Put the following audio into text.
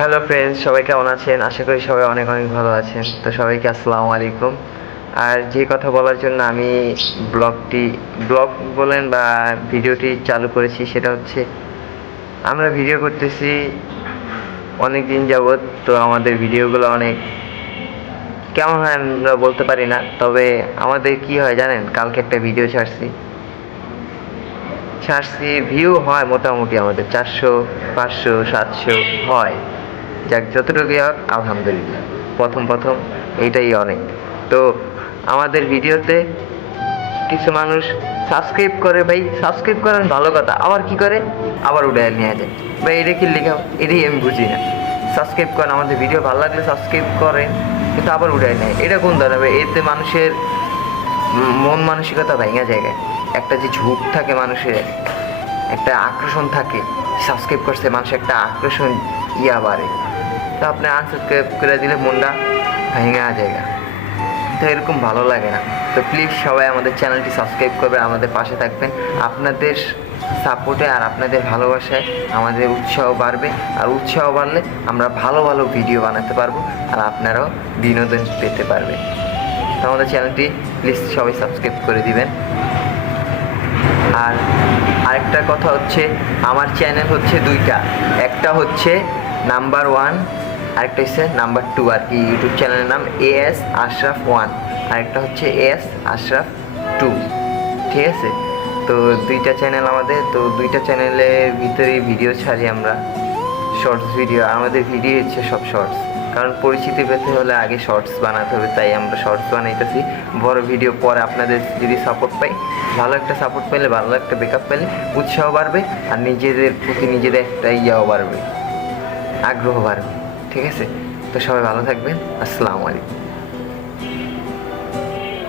Hello friends, সবাই কেমন আছেন? আশা করি সবাই অনেক অনেক ভালো আছেন। তো সবাইকে আসসালামু আলাইকুম। আর যে কথা বলার জন্য আমি ব্লগ বলেন বা ভিডিওটি চালু করেছি সেটা হচ্ছে, আমরা ভিডিও করতেছি অনেক দিন যাবৎ। তো আমাদের ভিডিওগুলো অনেক কেমন হয় আমরা বলতে পারি না, তবে আমাদের কি হয় জানেন, কালকে একটা ভিডিও ছাড়ছি, ভিউ হয় মোটামুটি আমাদের 400, 500, 700 হয়। যাক, যতটুকু হোক আলহামদুলিল্লাহ। প্রথম প্রথম এইটাই অনেক। তো আমাদের ভিডিওতে কিছু মানুষ সাবস্ক্রাইব করে, ভাই সাবস্ক্রাইব করেন ভালো কথা, আবার কি করে, আবার উঠে নিয়ে যায়। ভাই এটা কি লেখা, এটাই আমি বুঝি না। সাবস্ক্রাইব করেন, আমাদের ভিডিও ভালো লাগলে সাবস্ক্রাইব করেন, কিন্তু আবার উঠে নেয়, এটা কোন ধরনের? এতে মানুষের মন মানসিকতা ভেঙে জায়গায় একটা যে ঝোঁক থাকে মানুষের, একটা আকর্ষণ থাকে, সাবস্ক্রাইব করছে মানুষ, একটা আকর্ষণ বাড়ে। তো আপনি আনসাবস্ক্রাইব করে দিলে মনটা ভেঙে জায়গা, তো এরকম ভালো লাগে না। তো প্লিজ সবাই আমাদের চ্যানেলটি সাবস্ক্রাইব করবে, আমাদের পাশে থাকবেন। আপনাদের সাপোর্টে আর আপনাদের ভালোবাসায় আমাদের উৎসাহ বাড়বে, আর উৎসাহ বাড়লে আমরা ভালো ভালো ভিডিও বানাতে পারবো, আর আপনারাও বিনোদন পেতে পারবেন। তো আমাদের চ্যানেলটি প্লিজ সবাই সাবস্ক্রাইব করে দিবেন। আর আরেকটা কথা হচ্ছে, আমার চ্যানেল হচ্ছে দুইটা, একটা হচ্ছে নাম্বার 1, আরেকটা হচ্ছে নাম্বার 2 আর কি। ইউটিউব চ্যানেলের নাম AS আশরাফ 1, আরেকটা হচ্ছে AS আশরাফ 2, ঠিক আছে? তো দুইটা চ্যানেল আমাদের, তো দুইটা চ্যানেলের ভিতরেই ভিডিও ছাড়ি আমরা, শর্টস ভিডিও। আমাদের ভিডিও হচ্ছে সব শর্টস, কারণ পরিচিতি পেতে হলে আগে শর্টস বানাতে হবে, তাই আমরা শর্টস বানাইতেছি। বড় ভিডিও পরে আপনাদের যদি সাপোর্ট পাই, ভালো একটা সাপোর্ট পেলে, ভালো একটা ব্যাকআপ পেলে উৎসাহ বাড়বে, আর নিজেদের প্রতি নিজেদের একটা বাড়বে, আগ্রহ বাড়বে, ঠিক আছে? তো সবাই ভালো থাকবেন। আসসালামু আলাইকুম।